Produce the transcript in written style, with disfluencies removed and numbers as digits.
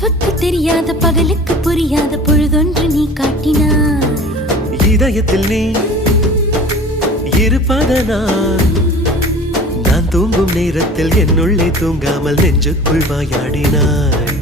இரவுக்கு தெரியாத பகலுக்கு புரியாத பொழுதொன்று நீ காட்டினாய். இதயத்தில் நீ இருப்பதனால் நான் தூங்கும் நேரத்தில் என்னுள்ளே தூங்காமல் நெஞ்சுக்குள் வாயாடினாய்.